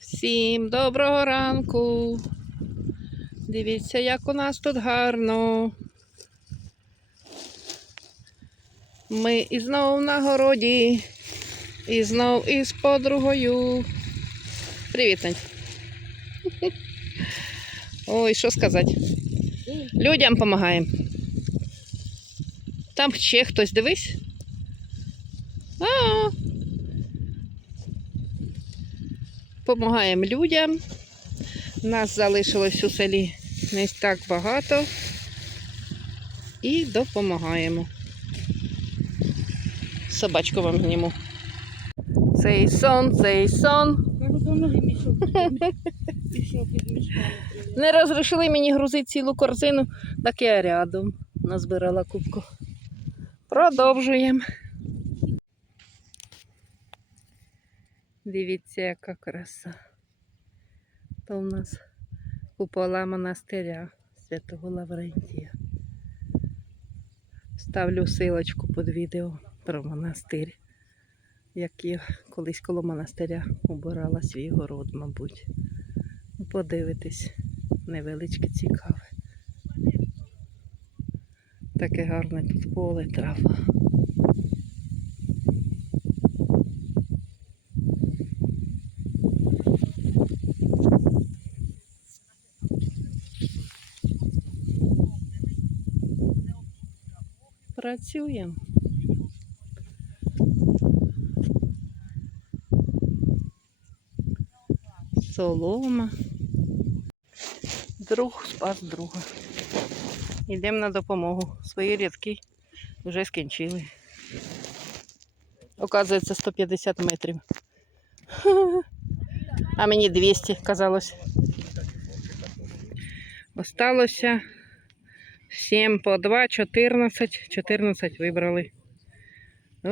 Всім доброго ранку. Дивіться, як у нас тут гарно. Ми і знов на городі, і знов із подругою. Привіт. Ой, що сказати? Людям допомагаємо. Там ще хтось, дивись. А, Помагаємо людям. Нас залишилось у селі не так багато. І допомагаємо. Собачку вам зніму. Цей сон, цей сон. Не розрішили мені грузити цілу корзину, так я рядом назбирала кубку. Продовжуємо. Дивіться, яка краса. То в нас купола монастиря Святого Лаврентія. Ставлю силочку під відео про монастир, як я колись коло монастиря убирала свій город, мабуть. Ну, Подивитись невеличке цікаве. Таке гарне тут поле, трава. Працюємо. Солома. Друг спас друга. Йдемо на допомогу. Свої рядки вже скінчили. Оказується 150 метрів. А мені 200 казалось. Осталося 7 по 2, 14. 14 вибрали. О?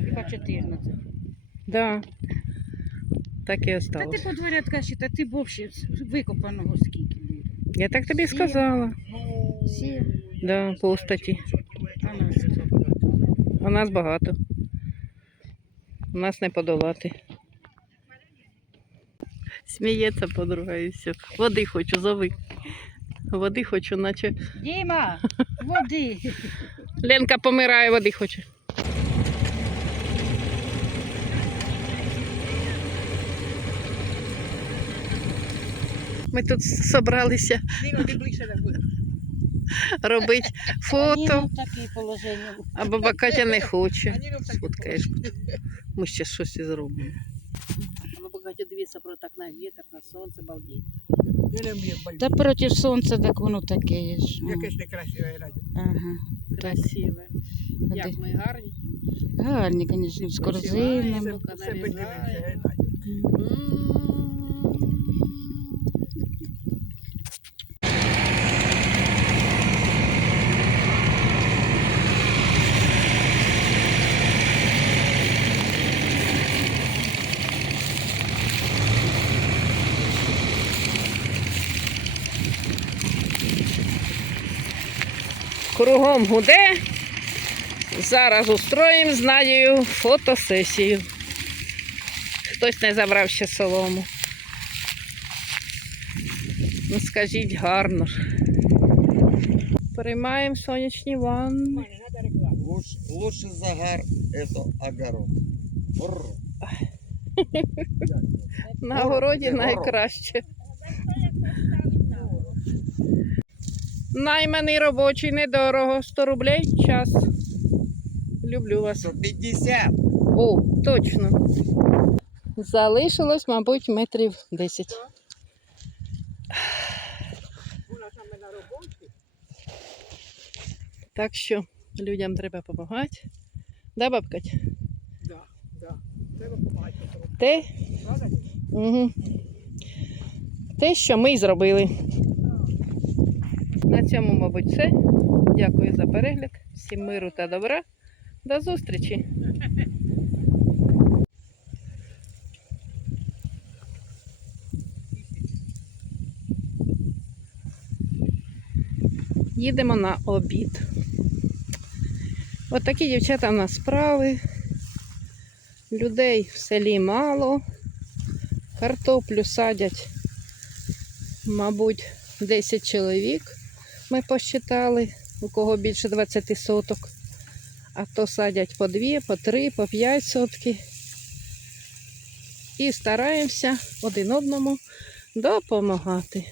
Яка 14. да. Так і Та ти осталось. по два рядка ще, та ти б взагалі викопаного скільки буде. Я так тобі Сім. сказала. Сім. Да, по статті. А нас скільки? У нас багато. У нас не подолати. Сміється подруга і все. Води хочу, зови. Води хочу, наче. Діма, води. Ленка помирає, води хоче. Ми тут зібралися робити фото, а баба Катя не хоче. Сфоткаєш. Ми ще щось зробимо. Баба Катя дивиться про так на вітер, на сонце, балдіть. Та проти сонця так воно таке є ж. О, Якесь некрасиве радіо. Ага. Красиве. Як ми гарні. Гарні, звісно, з корзинами. Все, все радіо. Геннадій. Кругом гуде. Зараз устроїмо з Надією фотосесію. Хтось не забрав ще солому. Ну скажіть гарно ж. Приймаємо сонячні ванни. Лучше, лучше загар это огород. На городі Город. найкраще. Найманий робочий недорого. 100 рублей в час. Люблю вас. 150. О, точно. Залишилось, мабуть, метрів 10. Так що людям треба допомагати. Да, бабкать? Да, да. Треба помагати. Те, угу. Те, що ми й зробили. На цьому, мабуть, все. Дякую за перегляд. Всім миру та добра. До зустрічі! Їдемо на обід. От такі дівчата в нас справи. Людей в селі мало. Картоплю садять, мабуть, 10 чоловік. Ми посчитали, у кого більше 20 соток. А то садять по 2, по 3, по 5 сотки. І стараємося один одному допомагати.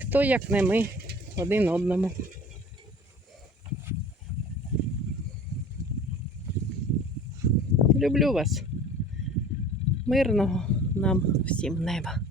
Хто як не ми один одному. Люблю вас. Мирного нам всім неба.